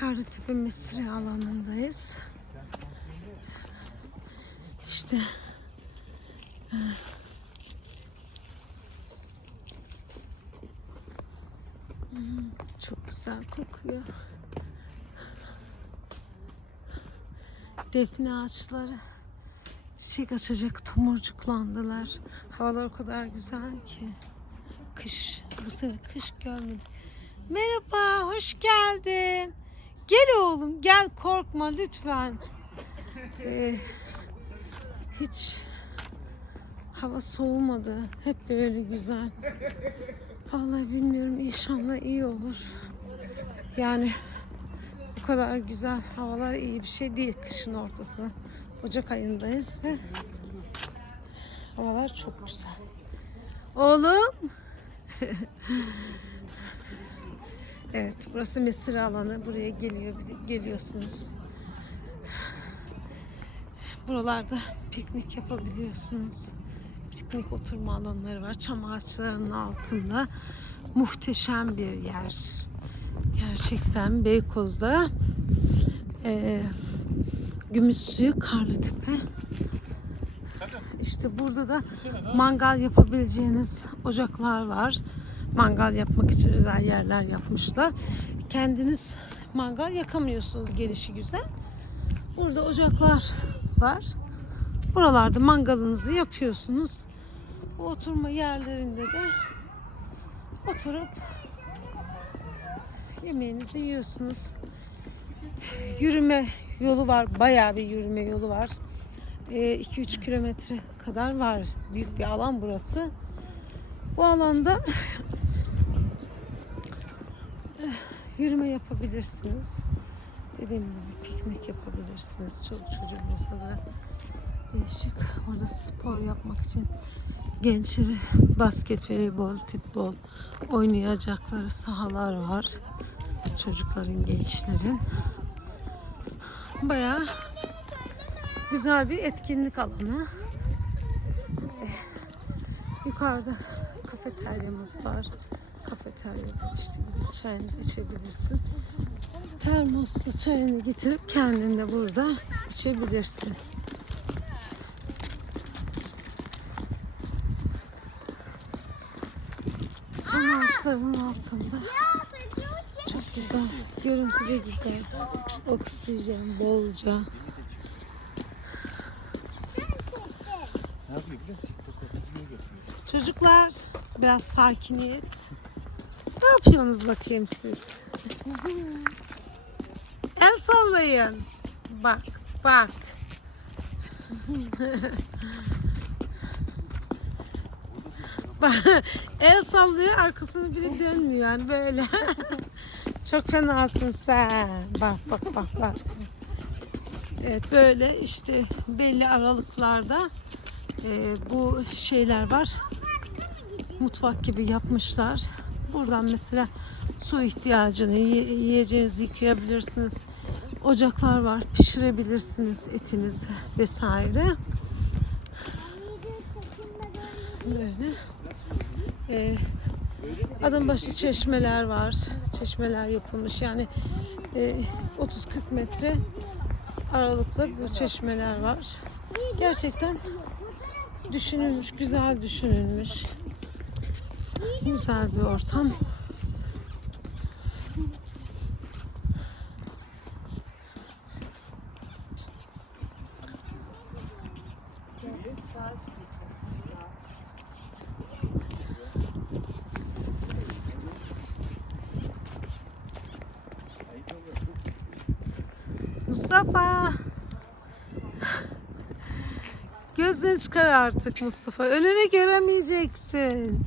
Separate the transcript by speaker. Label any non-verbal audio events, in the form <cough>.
Speaker 1: Karlıtepe Mesire alanındayız. İşte e, hmm, çok güzel kokuyor. Defne ağaçları çiçek açacak tomurcuklandılar. Havalar o kadar güzel ki. Kış, bu sene kış görmedik. Merhaba, hoş geldin. Gel oğlum, gel korkma lütfen. Ee, hiç hava soğumadı. Hep böyle güzel. Vallahi bilmiyorum inşallah iyi olur. Yani bu kadar güzel havalar iyi bir şey değil kışın ortasında. Ocak ayındayız ve havalar çok güzel. Oğlum. <laughs> evet, burası mesire alanı. Buraya geliyor geliyorsunuz. Buralarda piknik yapabiliyorsunuz. Piknik oturma alanları var. Çam ağaçlarının altında. Muhteşem bir yer. Gerçekten Beykoz'da eee Gümüşsuyu Karlıtepe. İşte burada da mangal yapabileceğiniz ocaklar var. Mangal yapmak için özel yerler yapmışlar. Kendiniz mangal yakamıyorsunuz gelişi güzel. Burada ocaklar var. Buralarda mangalınızı yapıyorsunuz. Bu oturma yerlerinde de oturup yemeğinizi yiyorsunuz. Yürüme yolu var. Bayağı bir yürüme yolu var. 2-3 kilometre kadar var. Büyük bir alan burası. Bu alanda yürüme yapabilirsiniz. Dediğim gibi piknik yapabilirsiniz. Çok çocuğunuzla da değişik. Burada spor yapmak için gençleri basket, voleybol, futbol oynayacakları sahalar var. Çocukların, gençlerin. Bayağı güzel bir etkinlik alanı. Eh, Yukarıda kafeteryamız var. Kafeteryada işte çayını içebilirsin. Termosla çayını getirip kendin de burada içebilirsin. Çam ağaçlarının altında çok güzel. Görüntü de güzel. Oksijen bolca. Çocuklar biraz sakiniyet. Ne yapıyorsunuz bakayım siz? El sallayın. Bak, bak. El sallıyor, arkasını biri dönmüyor yani böyle. Çok fenasın sen. Bak, bak, bak, bak. Evet böyle işte belli aralıklarda e, bu şeyler var. Mutfak gibi yapmışlar. Buradan mesela su ihtiyacını, yiye- yiyeceğinizi yıkayabilirsiniz. Ocaklar var, pişirebilirsiniz etinizi vesaire. Böyle. Ee, adım başı çeşmeler var. Çeşmeler yapılmış. Yani e, 30-40 metre aralıklı bu çeşmeler var. Gerçekten düşünülmüş, güzel düşünülmüş. Güzel bir ortam. Mustafa. Gözünü çıkar artık Mustafa. Önünü göremeyeceksin.